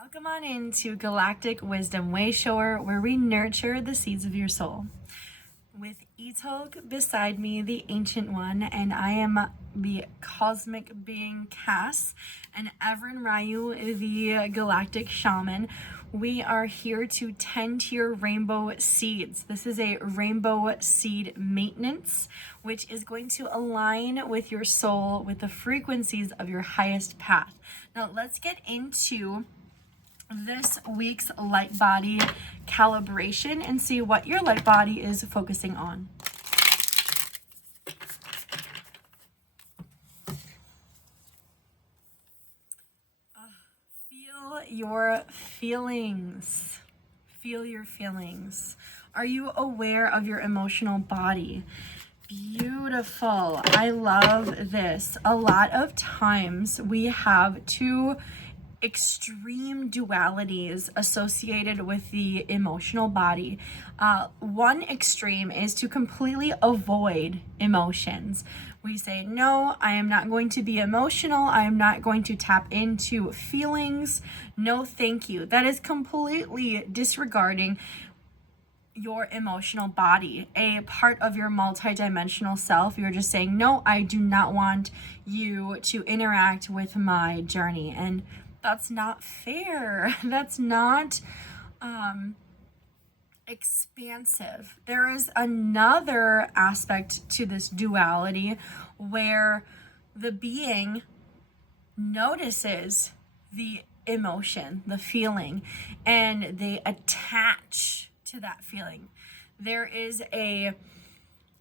Welcome on into Galactic Wisdom Way Shower, where we nurture the seeds of your soul. With Itok beside me, the Ancient One, and I am the Cosmic Being Cass, and Everin Ryu, the Galactic Shaman. We are here to tend to your rainbow seeds. This is a rainbow seed maintenance, which is going to align with your soul, with the frequencies of your highest path. Now, let's get into this week's light body calibration and see what your light body is focusing on. Feel your feelings. Feel your feelings. Are you aware of your emotional body? Beautiful. I love this. A lot of times we have two extreme dualities associated with the emotional body. One extreme is to completely avoid emotions. We say, no, I am not going to be emotional. I am not going to tap into feelings. No, thank you. That is completely disregarding your emotional body, a part of your multidimensional self. You're just saying, no, I do not want you to interact with my journey. And that's not fair. That's not expansive. There is another aspect to this duality where the being notices the emotion, the feeling, and they attach to that feeling. There is a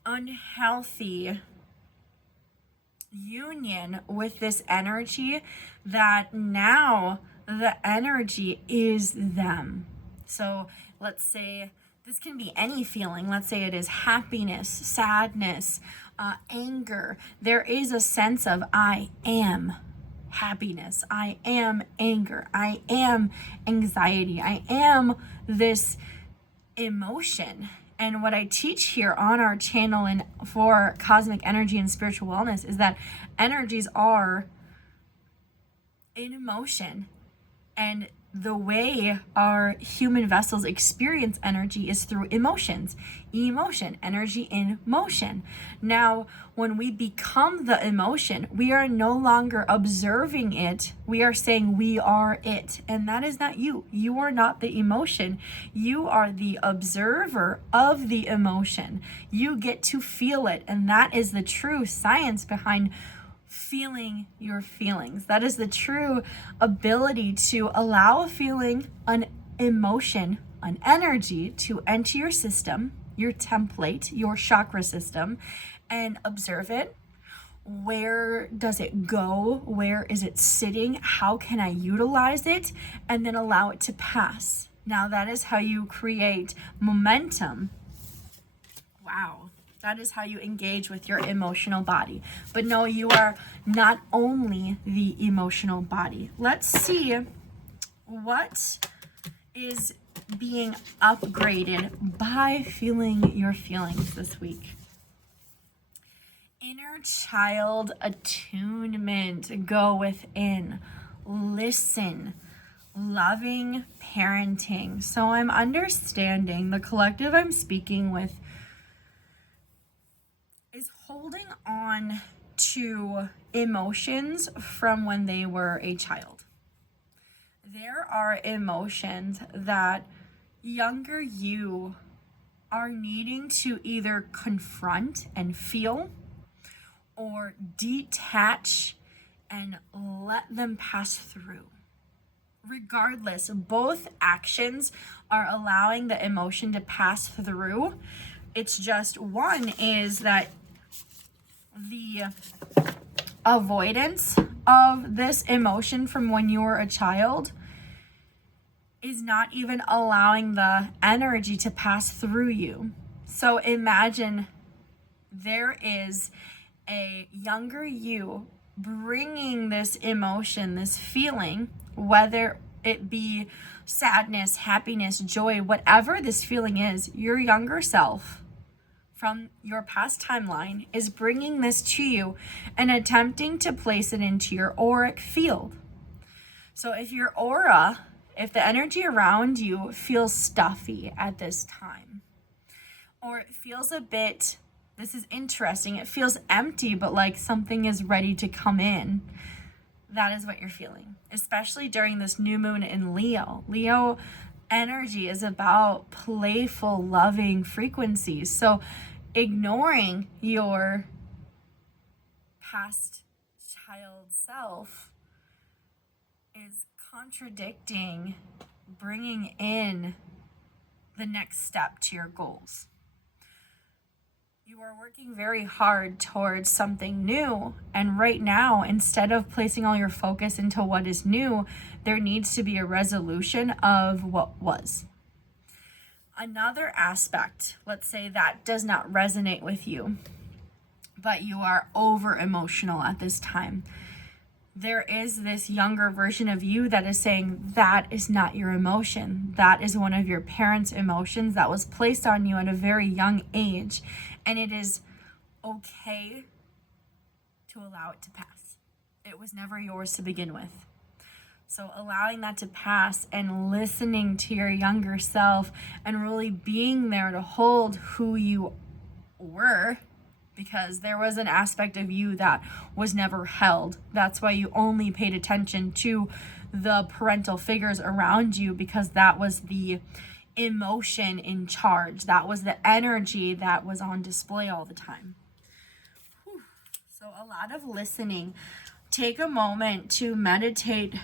unhealthy union with this energy that now the energy is them. So let's say this can be any feeling. Let's say it is happiness, sadness, anger. There is a sense of I am happiness, I am anger, I am anxiety, I am this emotion. And what I teach here on our channel and for cosmic energy and spiritual wellness is that energies are in motion. And the way our human vessels experience energy is through emotions. Emotion, energy in motion. Now, when we become the emotion, we are no longer observing it. We are saying we are it. And that is not you. You are not the emotion. You are the observer of the emotion. You get to feel it. And that is the true science behind feeling your feelings. That is the true ability to allow a feeling, an emotion, an energy to enter your system, your template, your chakra system, and observe it. Where does it go? Where is it sitting? How can I utilize it? And then allow it to pass. Now that is how you create momentum. Wow. That is how you engage with your emotional body. But no, you are not only the emotional body. Let's see what is being upgraded by feeling your feelings this week. Inner child attunement. Go within. Listen. Loving parenting. So I'm understanding the collective I'm speaking with is holding on to emotions from when they were a child. There are emotions that younger you are needing to either confront and feel or detach and let them pass through. Regardless, both actions are allowing the emotion to pass through. It's just one is that the avoidance of this emotion from when you were a child is not even allowing the energy to pass through you. So imagine there is a younger you bringing this emotion, this feeling, whether it be sadness, happiness, joy, whatever this feeling is, your younger self from your past timeline is bringing this to you and attempting to place it into your auric field. So if your aura If the energy around you feels stuffy at this time, or it feels a bit, this is interesting, it feels empty, but like something is ready to come in, that is what you're feeling, especially during this new moon in Leo. Leo energy is about playful, loving frequencies. So ignoring your past child self is contradicting bringing in the next step to your goals. You are working very hard towards something new, and right now, instead of placing all your focus into what is new, there needs to be a resolution of what was. Another aspect, let's say that does not resonate with you, but you are over emotional at this time. There is this younger version of you that is saying that is not your emotion. That is one of your parents' emotions that was placed on you at a very young age. And it is okay to allow it to pass. It was never yours to begin with. So allowing that to pass and listening to your younger self and really being there to hold who you were, because there was an aspect of you that was never held. That's why you only paid attention to the parental figures around you, because that was the emotion in charge. That was the energy that was on display all the time. Whew. So a lot of listening. Take a moment to meditate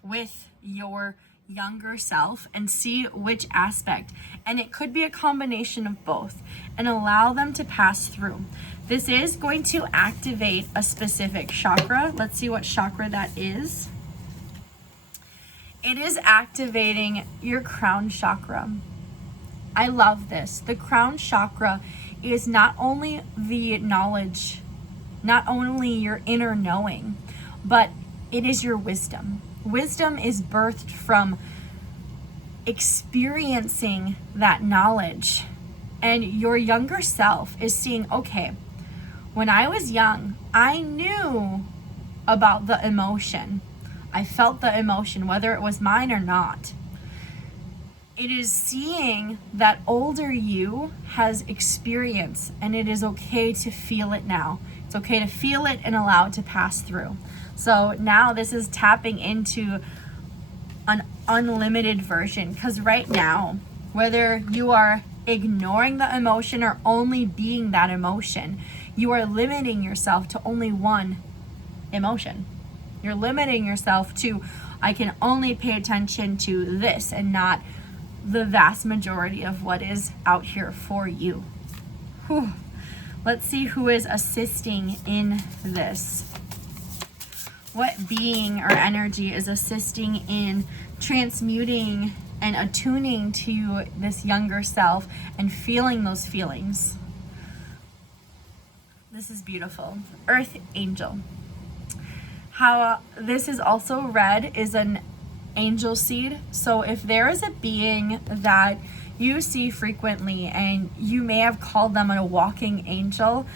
with your younger self and see which aspect, and it could be a combination of both, and allow them to pass through. This is going to activate a specific chakra. Let's see what chakra that is. It is activating your crown chakra. I love this. The crown chakra is not only the knowledge, not only your inner knowing, but it is your wisdom. Wisdom is birthed from experiencing that knowledge. And your younger self is seeing, okay, when I was young, I knew about the emotion. I felt the emotion, whether it was mine or not. It is seeing that older you has experience, and it is okay to feel it now. It's okay to feel it and allow it to pass through. So now this is tapping into an unlimited version, because right now, whether you are ignoring the emotion or only being that emotion, you are limiting yourself to only one emotion. You're limiting yourself to, I can only pay attention to this and not the vast majority of what is out here for you. Whew. Let's see who is assisting in this. What being or energy is assisting in transmuting and attuning to this younger self and feeling those feelings? This is beautiful. Earth Angel. How this is also read is an angel seed. So if there is a being that you see frequently and you may have called them a walking angel,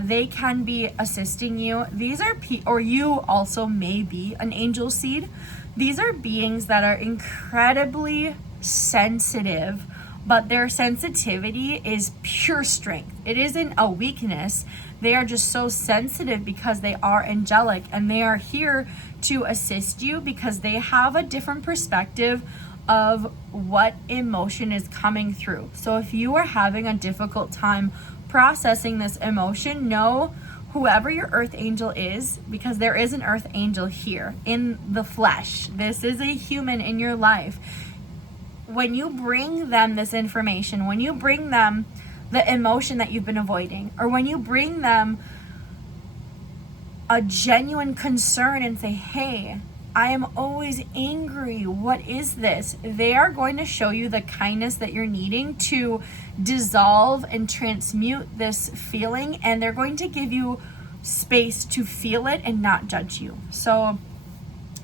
they can be assisting you. These are or you also may be an angel seed. These are beings that are incredibly sensitive, but their sensitivity is pure strength. It isn't a weakness. They are just so sensitive because they are angelic, and they are here to assist you because they have a different perspective of what emotion is coming through. So if you are having a difficult time processing this emotion, know whoever your earth angel is, because there is an earth angel here in the flesh. This is a human in your life. When you bring them this information, when you bring them the emotion that you've been avoiding, or when you bring them a genuine concern and say, hey, I am always angry, what is this? They are going to show you the kindness that you're needing to dissolve and transmute this feeling, and they're going to give you space to feel it and not judge you. So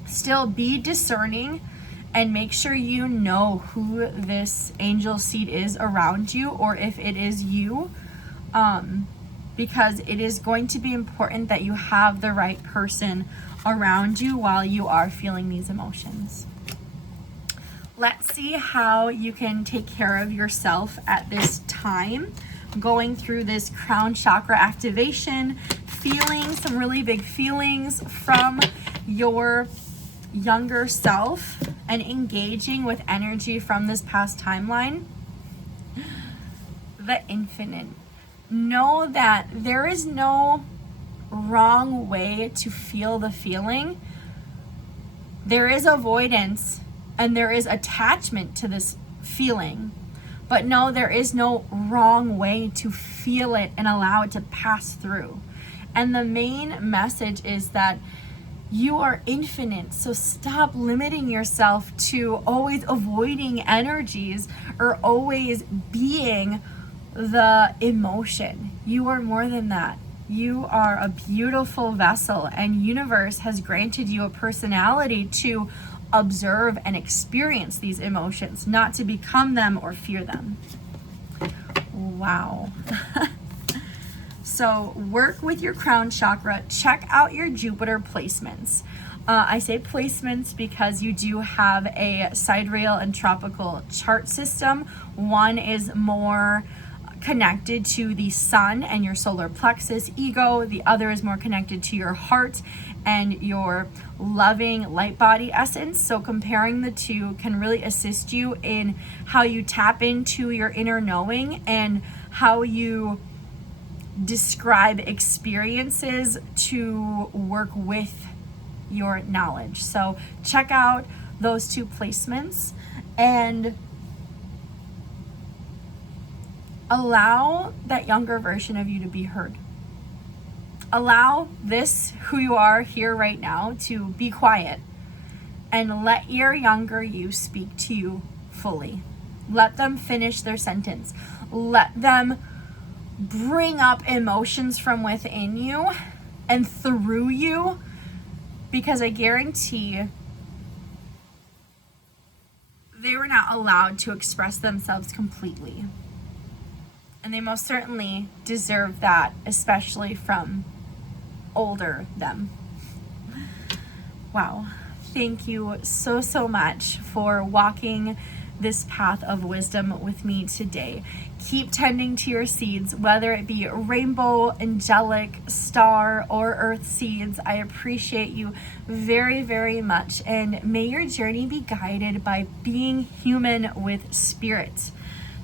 still be discerning and make sure you know who this angel seed is around you, or if it is you, because it is going to be important that you have the right person around you while you are feeling these emotions. let's see how you can take care of yourself at this time, going through this crown chakra activation, feeling some really big feelings from your younger self and engaging with energy from this past timeline. The infinite. Know that there is no wrong way to feel the feeling. There is avoidance and there is attachment to this feeling. But no, there is no wrong way to feel it and allow it to pass through. And the main message is that you are infinite. So stop limiting yourself to always avoiding energies or always being the emotion. You are more than that. You are a beautiful vessel, and universe has granted you a personality to observe and experience these emotions, not to become them or fear them. Wow. So work with your crown chakra. Check out your Jupiter placements. I say placements because you do have a sidereal and tropical chart system. One is more connected to the sun and your solar plexus ego. The other is more connected to your heart and your loving light body essence. So comparing the two can really assist you in how you tap into your inner knowing and how you describe experiences to work with your knowledge. So check out those two placements and allow that younger version of you to be heard. Allow this, who you are here right now, to be quiet and let your younger you speak to you fully. Let them finish their sentence. Let them bring up emotions from within you and through you, because I guarantee they were not allowed to express themselves completely. And they most certainly deserve that, especially from older them. Wow. Thank you so, so much for walking this path of wisdom with me today. Keep tending to your seeds, whether it be rainbow, angelic, star, or earth seeds. I appreciate you very, very much. And may your journey be guided by being human with spirit.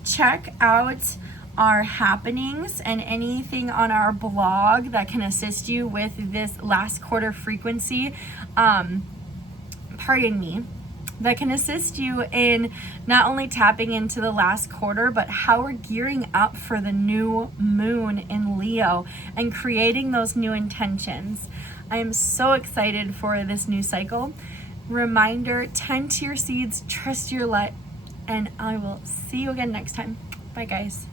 Check out our happenings and anything on our blog that can assist you with this last quarter frequency. That can assist you in not only tapping into the last quarter, but how we're gearing up for the new moon in Leo and creating those new intentions. I am so excited for this new cycle. Reminder, tend to your seeds, trust your light, and I will see you again next time. Bye, guys.